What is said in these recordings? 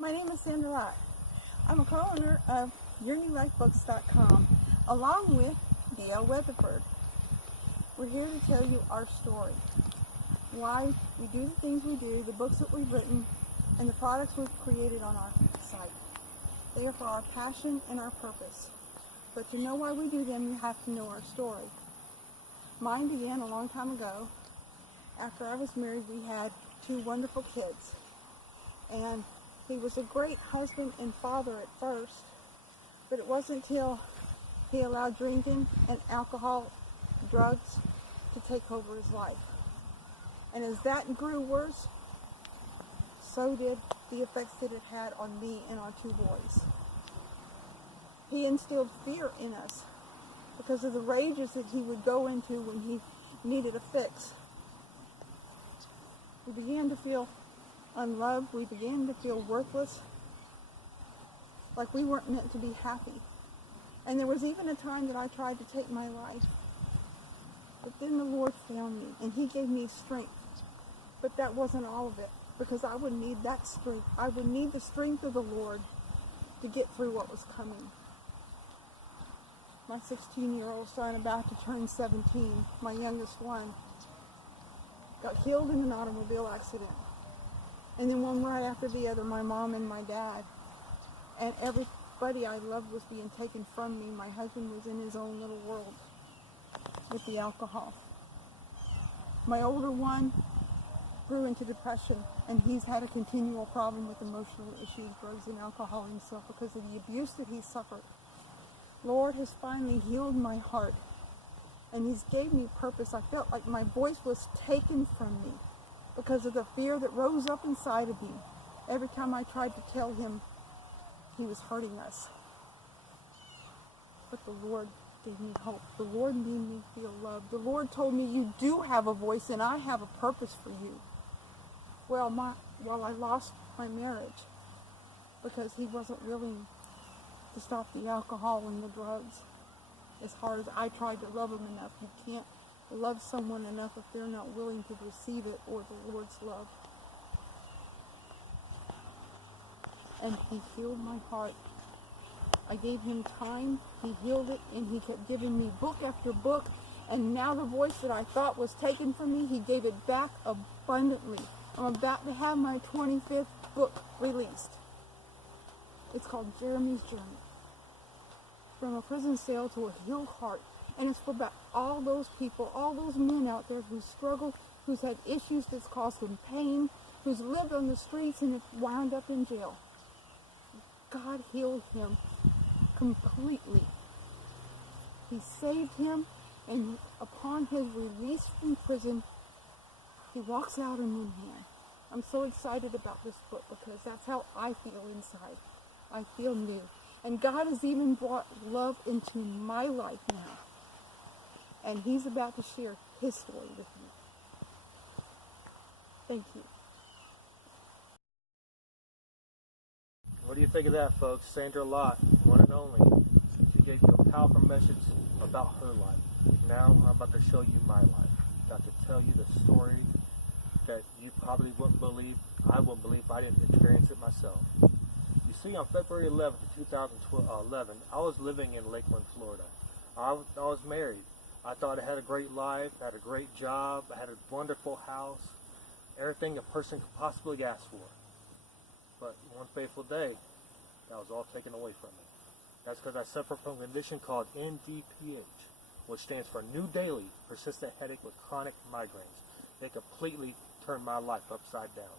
My name is Sandra Lott. I'm a co-owner of YourNewLifeBooks.com along with D.L. Weatherford. We're here to tell you our story. Why we do the things we do, the books that we've written, and the products we've created on our site. They are for our passion and our purpose. But to know why we do them, you have to know our story. Mine began a long time ago. After I was married, we had 2 wonderful kids. And he was a great husband and father at first, but it wasn't until he allowed drinking and alcohol, drugs to take over his life. And as that grew worse, so did the effects that it had on me and our 2 boys. He instilled fear in us because of the rages that he would go into when he needed a fix. We began to feel unloved. We began to feel worthless, like we weren't meant to be happy. And there was even a time that I tried to take my life. But then the Lord found me, and He gave me strength. But that wasn't all of it, because I would need that strength. I would need the strength of the Lord to get through what was coming. My 16-year-old son, about to turn 17, my youngest one, got killed in an automobile accident. And then one right after the other, my mom and my dad. And everybody I loved was being taken from me. My husband was in his own little world with the alcohol. My older one grew into depression, and he's had a continual problem with emotional issues, drugs and alcohol himself because of the abuse that he suffered. Lord has finally healed my heart, and He's gave me purpose. I felt like my voice was taken from me because of the fear that rose up inside of me every time I tried to tell him he was hurting us. But the Lord gave me hope. The Lord made me feel loved. The Lord told me, you do have a voice and I have a purpose for you. Well, while I lost my marriage because he wasn't willing to stop the alcohol and the drugs, as hard as I tried to love him enough, you can't love someone enough if they're not willing to receive it or the Lord's love. And He healed my heart. I gave Him time, He healed it, and He kept giving me book after book. And now the voice that I thought was taken from me, He gave it back abundantly. I'm about to have my 25th book released. It's called Jeremy's Journey. From a prison cell to a healed heart. And it's for about all those people, all those men out there who struggle, who's had issues that's caused them pain, who's lived on the streets and have wound up in jail. God healed him completely. He saved him, and upon his release from prison, he walks out a new man. I'm so excited about this book because that's how I feel inside. I feel new. And God has even brought love into my life now. And He's about to share His story with me. Thank you. What do you think of that, folks? Sandra Lott, one and only. She gave you a powerful message about her life. Now I'm about to show you my life. I'm about to tell you the story that you probably wouldn't believe. I wouldn't believe if I didn't experience it myself. You see, on February 11th, 2011, I was living in Lakeland, Florida. I was married. I thought I had a great life, had a great job, I had a wonderful house, everything a person could possibly ask for. But one fateful day, that was all taken away from me. That's because I suffer from a condition called NDPH, which stands for New Daily Persistent Headache with Chronic Migraines. It completely turned my life upside down.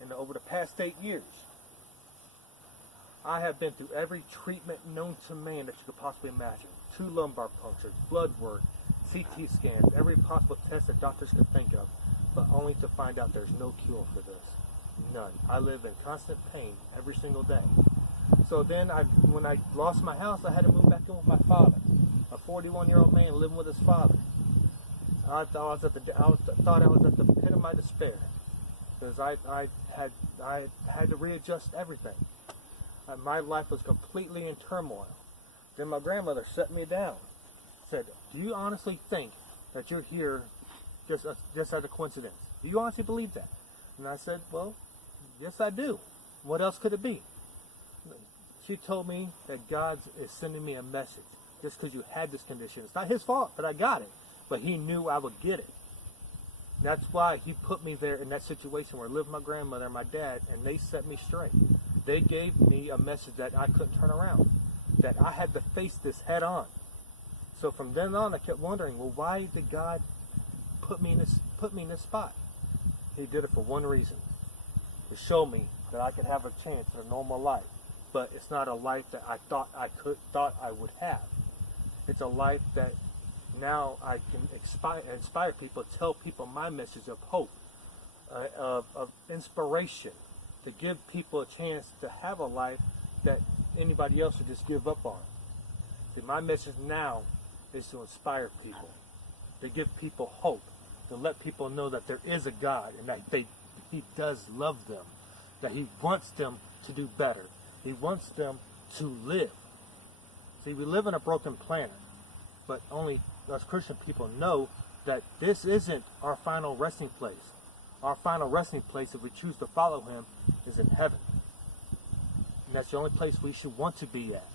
And over the past 8 years, I have been through every treatment known to man that you could possibly imagine. 2 lumbar punctures, blood work, CT scans, every possible test that doctors could think of, but only to find out there's no cure for this. None. I live in constant pain every single day. So then, when I lost my house, I had to move back in with my father, a 41-year-old man living with his father. I thought I was at the pit of my despair, because I had to readjust everything. My life was completely in turmoil. Then my grandmother set me down, said, "Do you honestly think that you're here just as a coincidence? Do you honestly believe that?" And I said, "Well, yes, I do." What else could it be? She told me that God is sending me a message just because you had this condition. It's not his fault that I got it, but he knew I would get it. And that's why he put me there in that situation where I lived with my grandmother and my dad, and they set me straight. They gave me a message that I couldn't turn around, that I had to face this head on. So from then on, I kept wondering, well, why did God put me in this spot? He did it for one reason, to show me that I could have a chance at a normal life. But it's not a life that I thought I would have. It's a life that now I can inspire people, tell people my message of hope, of inspiration, to give people a chance to have a life that anybody else would just give up on. See, my message now is to inspire people, to give people hope, to let people know that there is a God and that he does love them, that he wants them to do better. He wants them to live. See, we live on a broken planet, but only us Christian people know that this isn't our final resting place. Our final resting place, if we choose to follow him, is in heaven. And that's the only place we should want to be at.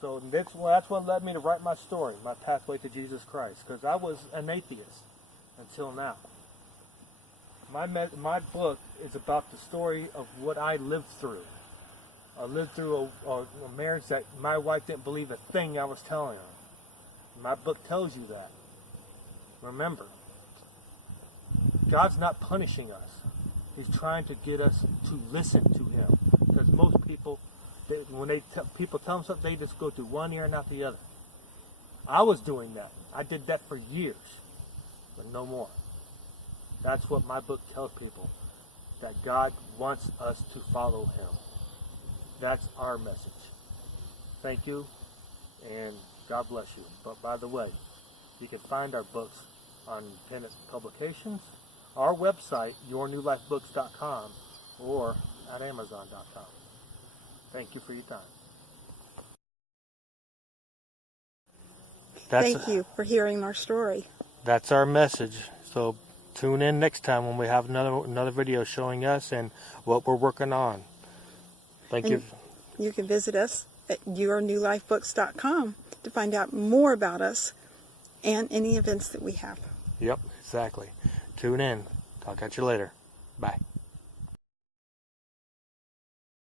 So that's what led me to write my story, my pathway to Jesus Christ, because I was an atheist until now. My book is about the story of what I lived through. I lived through a marriage that my wife didn't believe a thing I was telling her. My book tells you that. Remember, God's not punishing us. He's trying to get us to listen to him. Because most people, when people tell them something, they just go through one ear and not the other. I was doing that. I did that for years, but no more. That's what my book tells people, that God wants us to follow him. That's our message. Thank you, and God bless you. But by the way, you can find our books on independent publications, our website, yournewlifebooks.com, or at amazon.com. Thank you for your time. Thank you for hearing our story. That's our message. So tune in next time when we have another video showing us and what we're working on. Thank you. You can visit us at yournewlifebooks.com to find out more about us and any events that we have. Yep, exactly. Tune in. Talk at you later. Bye.